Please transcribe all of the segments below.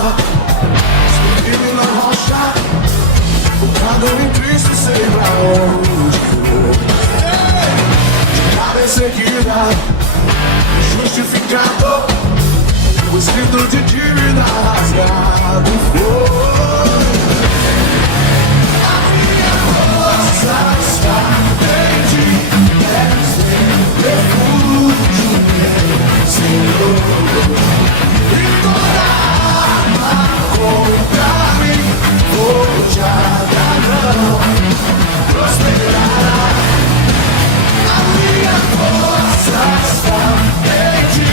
lama, escondido na rocha, focado em Cristo, sei pra onde vou. De cabeça erguida, justificado, o escrito de dívida rasgado foi. A minha força está em ti, és meu refúgio, meu Senhor. E toda arma contra mim forjada não prosperará. A minha força está em ti,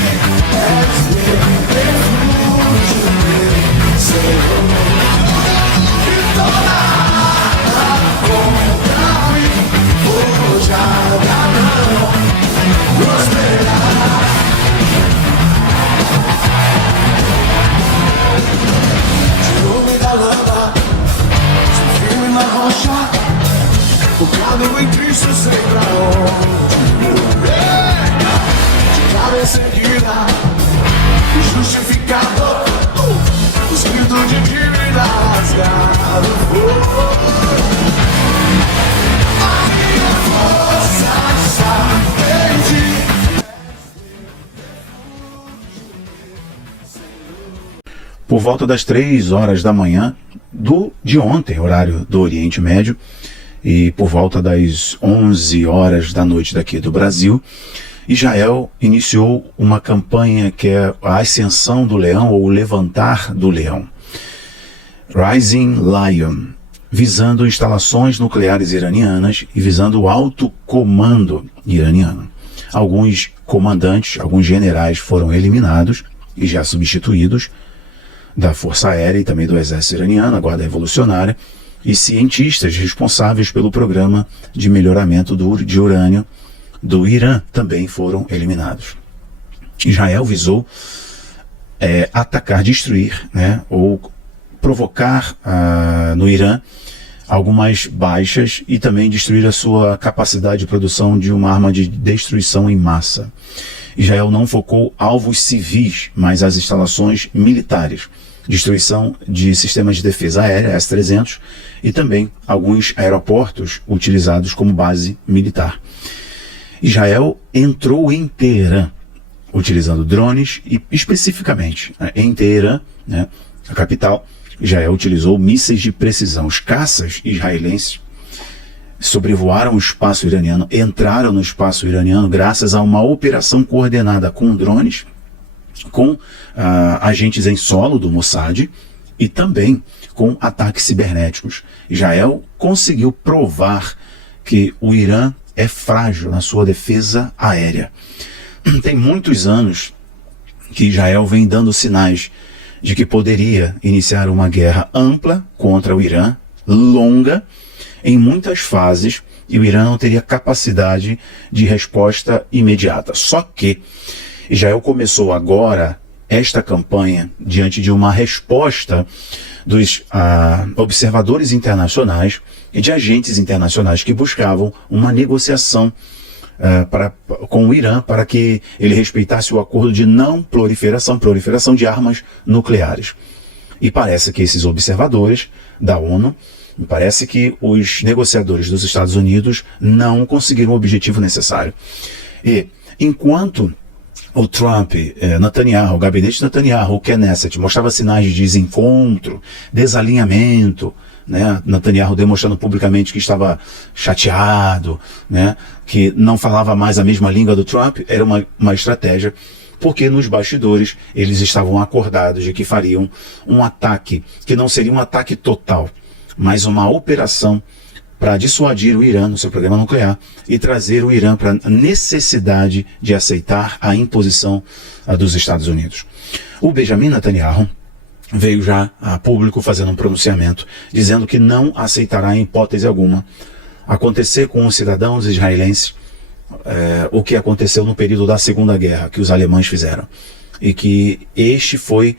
és meu refúgio, meu Senhor. E toda arma contra mim forjada não prosperará. Tirou-me da lama, estou firme na rocha, focado em Cristo, sei pra onde vou. De cabeça erguida, justificado, o escrito de dívida rasgado foi. A minha força está em ti. Por volta das 3 horas da manhã de ontem, horário do Oriente Médio, e por volta das 11 horas da noite daqui do Brasil, Israel iniciou uma campanha que é a Ascensão do Leão, ou o Levantar do Leão, Rising Lion, visando instalações nucleares iranianas e visando o alto comando iraniano. Alguns comandantes, alguns generais foram eliminados e já substituídos da Força Aérea e também do Exército Iraniano, a Guarda Revolucionária, e cientistas responsáveis pelo programa de melhoramento de urânio do Irã também foram eliminados. Israel visou atacar, destruir, ou provocar no Irã algumas baixas e também destruir a sua capacidade de produção de uma arma de destruição em massa. Israel não focou alvos civis, mas as instalações militares, destruição de sistemas de defesa aérea, S-300, e também alguns aeroportos utilizados como base militar. Israel entrou em Teherã, utilizando drones e especificamente em Teherã, a capital, Israel utilizou mísseis de precisão. Os caças israelenses sobrevoaram o espaço iraniano, entraram no espaço iraniano graças a uma operação coordenada com drones, com agentes em solo do Mossad e também com ataques cibernéticos. Israel conseguiu provar que o Irã é frágil na sua defesa aérea. Tem muitos anos que Israel vem dando sinais de que poderia iniciar uma guerra ampla contra o Irã, longa, em muitas fases, e o Irã não teria capacidade de resposta imediata. Só que Israel começou agora esta campanha diante de uma resposta dos observadores internacionais e de agentes internacionais que buscavam uma negociação com o Irã para que ele respeitasse o acordo de não proliferação de armas nucleares. E parece que esses observadores da ONU, parece que os negociadores dos Estados Unidos não conseguiram o objetivo necessário. E enquanto o Trump, Netanyahu, o gabinete Netanyahu, o Knesset, mostrava sinais de desencontro, desalinhamento, Netanyahu demonstrando publicamente que estava chateado, que não falava mais a mesma língua do Trump, era uma estratégia, porque nos bastidores eles estavam acordados de que fariam um ataque, que não seria um ataque total, mas uma operação para dissuadir o Irã no seu programa nuclear e trazer o Irã para a necessidade de aceitar a imposição dos Estados Unidos. O Benjamin Netanyahu veio já a público fazendo um pronunciamento, dizendo que não aceitará em hipótese alguma acontecer com os cidadãos israelenses o que aconteceu no período da Segunda Guerra, que os alemães fizeram. E que este foi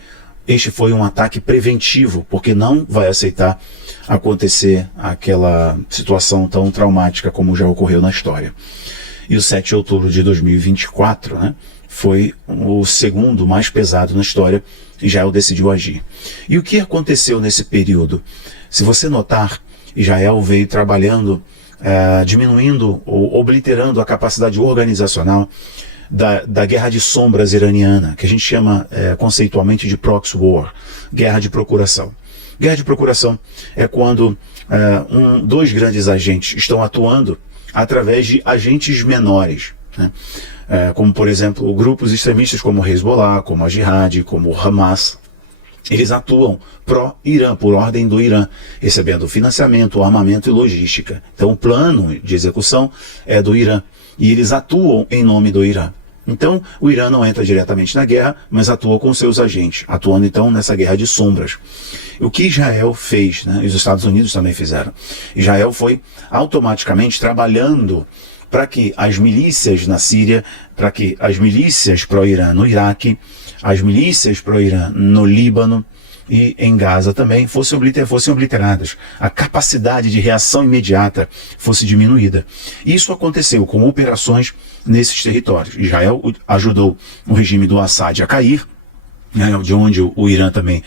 um ataque preventivo, porque não vai aceitar acontecer aquela situação tão traumática como já ocorreu na história. E o 7 de outubro de 2024, foi o segundo mais pesado na história. Israel decidiu agir. E o que aconteceu nesse período? Se você notar, Israel veio trabalhando, diminuindo ou obliterando a capacidade organizacional da guerra de sombras iraniana, que a gente chama conceitualmente de proxy war, guerra de procuração. Guerra de procuração é quando dois grandes agentes estão atuando através de agentes menores, né? Como, por exemplo, grupos extremistas como o Hezbollah, como a Jihad, como o Hamas. Eles atuam pró-Irã, por ordem do Irã, recebendo financiamento, armamento e logística. Então o plano de execução é do Irã, e eles atuam em nome do Irã. Então o Irã não entra diretamente na guerra, mas atua com seus agentes, atuando então nessa guerra de sombras. O que Israel fez, né, e os Estados Unidos também fizeram, Israel foi automaticamente trabalhando para que as milícias na Síria, para que as milícias pró-Irã no Iraque, as milícias pró-Irã no Líbano e em Gaza também fossem obliteradas, a capacidade de reação imediata fosse diminuída. Isso aconteceu com operações nesses territórios. Israel ajudou o regime do Assad a cair, né, de onde o Irã também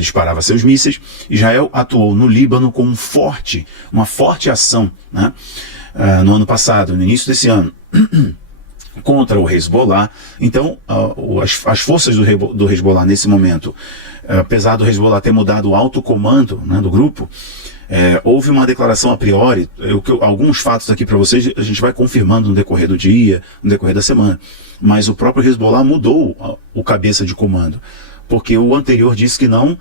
disparava seus mísseis. Israel atuou no Líbano com uma forte ação, né, no ano passado, no início desse ano, contra o Hezbollah. Então, as forças do Hezbollah nesse momento, apesar do Hezbollah ter mudado o alto comando, né, do grupo, houve uma declaração a priori, alguns fatos aqui para vocês a gente vai confirmando no decorrer do dia, no decorrer da semana, mas o próprio Hezbollah mudou o cabeça de comando, porque o anterior disse que não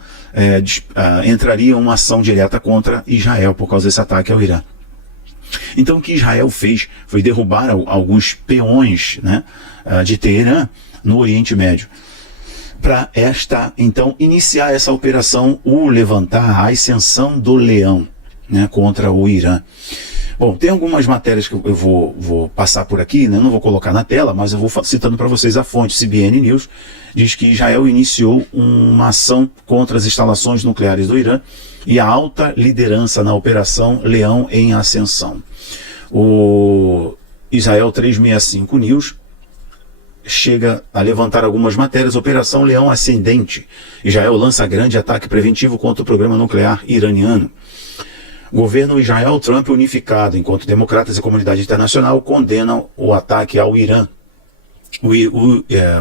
entraria uma ação direta contra Israel por causa desse ataque ao Irã. Então o que Israel fez foi derrubar alguns peões, né, de Teherã no Oriente Médio, para então iniciar essa operação, levantar a ascensão do leão, né, contra o Irã. Bom, tem algumas matérias que eu vou passar por aqui, né, não vou colocar na tela, mas eu vou citando para vocês a fonte. CBN News diz que Israel iniciou uma ação contra as instalações nucleares do Irã e a alta liderança na Operação Leão em Ascensão. O Israel 365 News chega a levantar algumas matérias. Operação Leão Ascendente. Israel lança grande ataque preventivo contra o programa nuclear iraniano. Governo Israel Trump unificado, enquanto democratas e comunidade internacional condenam o ataque ao Irã.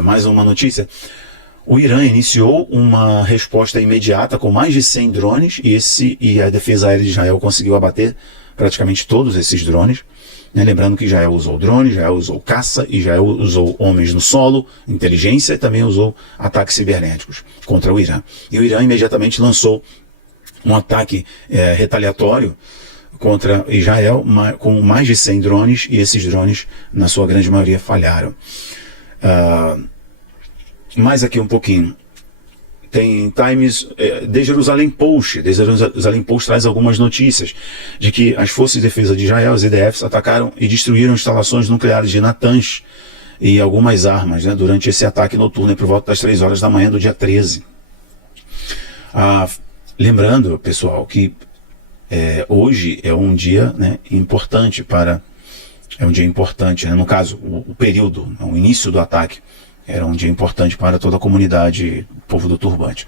Mais uma notícia. O Irã iniciou uma resposta imediata com mais de 100 drones e a defesa aérea de Israel conseguiu abater praticamente todos esses drones. Né? Lembrando que Israel usou drones, Israel usou caça, Israel usou homens no solo, inteligência e também usou ataques cibernéticos contra o Irã. E o Irã imediatamente lançou um ataque retaliatório contra Israel com mais de 100 drones, e esses drones, na sua grande maioria, falharam. Mais aqui um pouquinho. Tem Times, The Jerusalem Post. The Jerusalem Post traz algumas notícias de que as forças de defesa de Israel, as IDFs, atacaram e destruíram instalações nucleares de Natanz e algumas armas, né, durante esse ataque noturno por volta das 3 horas da manhã do dia 13. Lembrando, pessoal, que hoje é um dia, né, importante né, no caso, o período, o início do ataque, era um dia importante para toda a comunidade, o povo do turbante.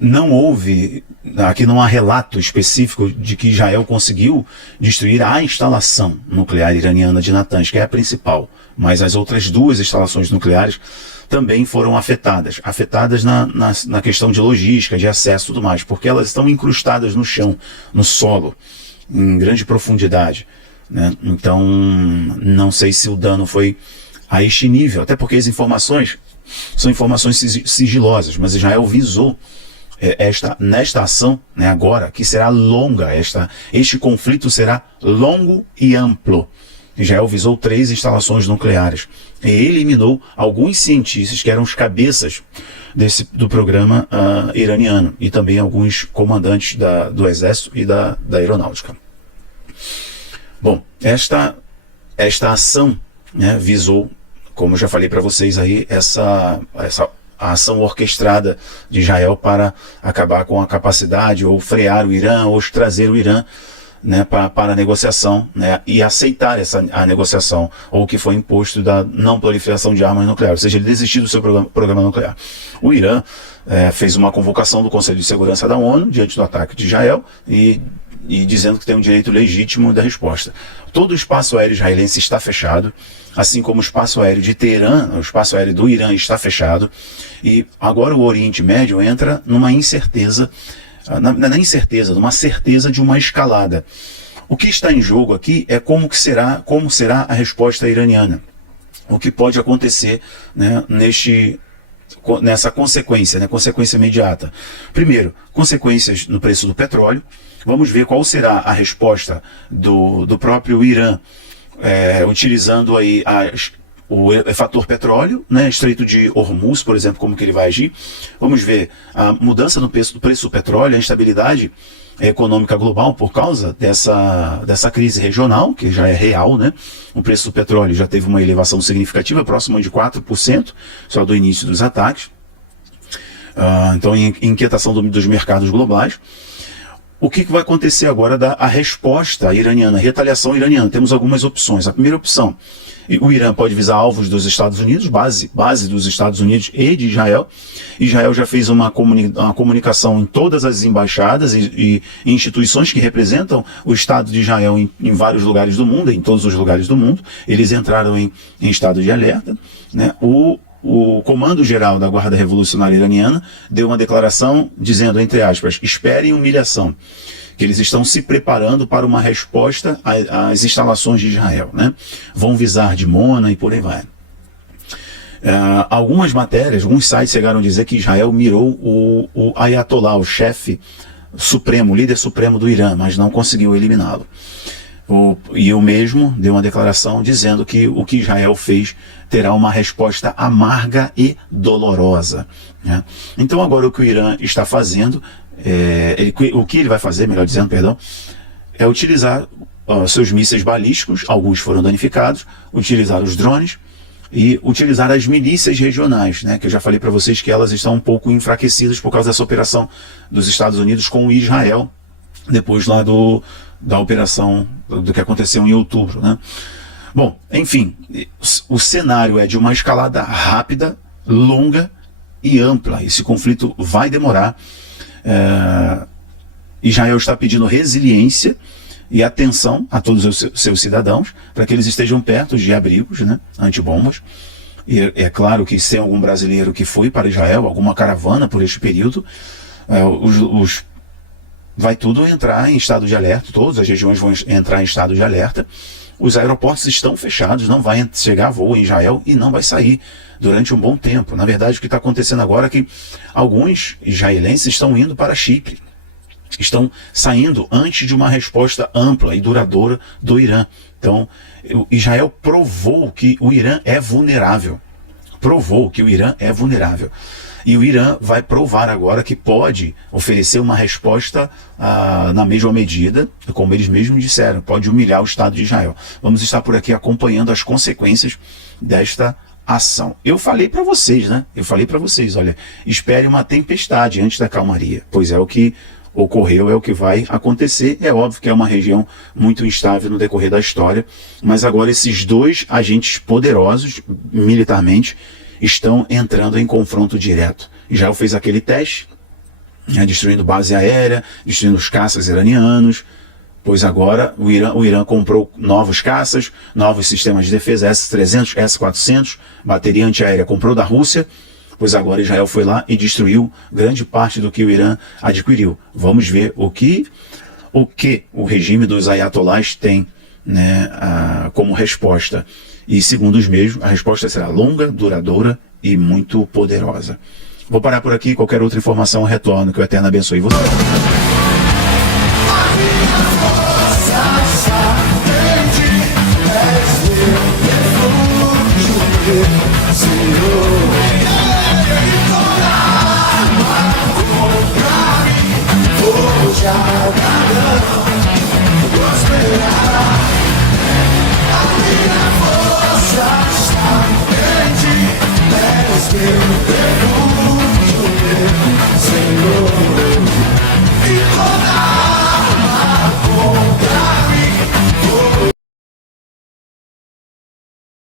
Não houve, aqui não há relato específico de que Israel conseguiu destruir a instalação nuclear iraniana de Natanz, que é a principal, mas as outras duas instalações nucleares também foram afetadas na questão de logística, de acesso e tudo mais, porque elas estão incrustadas no chão, no solo, em grande profundidade, né? Então, não sei se o dano foi a este nível, até porque as informações são informações sigilosas, mas Israel visou nesta ação, né, agora, que será longa, este conflito será longo e amplo. Israel visou 3 instalações nucleares e eliminou alguns cientistas que eram os cabeças do programa iraniano, e também alguns comandantes do exército e da aeronáutica. Bom, esta ação, né, visou, como eu já falei para vocês aí, a ação orquestrada de Israel para acabar com a capacidade, ou frear o Irã, ou trazer o Irã né, para a negociação, né, e aceitar a negociação, ou o que foi imposto da não proliferação de armas nucleares, ou seja, ele desistiu do seu programa nuclear. O Irã fez uma convocação do Conselho de Segurança da ONU diante do ataque de Israel e dizendo que tem um direito legítimo da resposta. Todo o espaço aéreo israelense está fechado, assim como o espaço aéreo de Teherã, o espaço aéreo do Irã está fechado, e agora o Oriente Médio entra numa incerteza, numa certeza de uma escalada. O que está em jogo aqui é como será a resposta iraniana. O que pode acontecer, né, nessa consequência, né, consequência imediata. Primeiro, consequências no preço do petróleo. Vamos ver qual será a resposta do próprio Irã, utilizando aí o fator petróleo, né, Estreito de Hormuz, por exemplo, como que ele vai agir. Vamos ver a mudança no preço do petróleo, a instabilidade econômica global por causa dessa crise regional, que já é real, né? O preço do petróleo já teve uma elevação significativa, próxima de 4%, só do início dos ataques. Então, inquietação dos mercados globais. O que vai acontecer agora a resposta iraniana, a retaliação iraniana? Temos algumas opções. A primeira opção, o Irã pode visar alvos dos Estados Unidos, base dos Estados Unidos e de Israel. Israel já fez uma comunicação em todas as embaixadas e instituições que representam o Estado de Israel em vários lugares do mundo, em todos os lugares do mundo. Eles entraram em estado de alerta, né? O Comando-Geral da Guarda Revolucionária Iraniana deu uma declaração dizendo, entre aspas, esperem humilhação, que eles estão se preparando para uma resposta às instalações de Israel, né? Vão visar Dimona e por aí vai. Algumas matérias, alguns sites chegaram a dizer que Israel mirou o Ayatollah, o chefe supremo, o líder supremo do Irã, mas não conseguiu eliminá-lo. E eu mesmo dei uma declaração dizendo que o que Israel fez terá uma resposta amarga e dolorosa, né? Então agora o que o Irã está fazendo, o que ele vai fazer, melhor dizendo, perdão, é utilizar seus mísseis balísticos, alguns foram danificados, utilizar os drones e utilizar as milícias regionais, né, que eu já falei para vocês que elas estão um pouco enfraquecidas por causa dessa operação dos Estados Unidos com Israel, depois lá da operação do que aconteceu em outubro, né? Bom, enfim, o cenário é de uma escalada rápida, longa e ampla. Esse conflito vai demorar. Israel está pedindo resiliência e atenção a todos os seus cidadãos para que eles estejam perto de abrigos, né, antibombas. E é claro que se tem algum brasileiro que foi para Israel, alguma caravana por este período, vai tudo entrar em estado de alerta, todas as regiões vão entrar em estado de alerta. Os aeroportos estão fechados, não vai chegar voo em Israel e não vai sair durante um bom tempo. Na verdade, o que está acontecendo agora é que alguns israelenses estão indo para Chipre. Estão saindo antes de uma resposta ampla e duradoura do Irã. Então, Israel provou que o Irã é vulnerável. E o Irã vai provar agora que pode oferecer uma resposta na mesma medida, como eles mesmos disseram, pode humilhar o Estado de Israel. Vamos estar por aqui acompanhando as consequências desta ação. Eu falei para vocês, né? Olha, espere uma tempestade antes da calmaria, pois é o que ocorreu, é o que vai acontecer. É óbvio que é uma região muito instável no decorrer da história, mas agora esses dois agentes poderosos militarmente estão entrando em confronto direto. Israel fez aquele teste, né, destruindo base aérea, destruindo os caças iranianos, pois agora o Irã comprou novos caças, novos sistemas de defesa S-300, S-400, bateria antiaérea comprou da Rússia, pois agora Israel foi lá e destruiu grande parte do que o Irã adquiriu. Vamos ver o que o regime dos ayatollahs tem, né, como resposta. E segundo os mesmos, a resposta será longa, duradoura e muito poderosa. Vou parar por aqui, qualquer outra informação eu retorno, que o Eterno abençoe você. Senhor.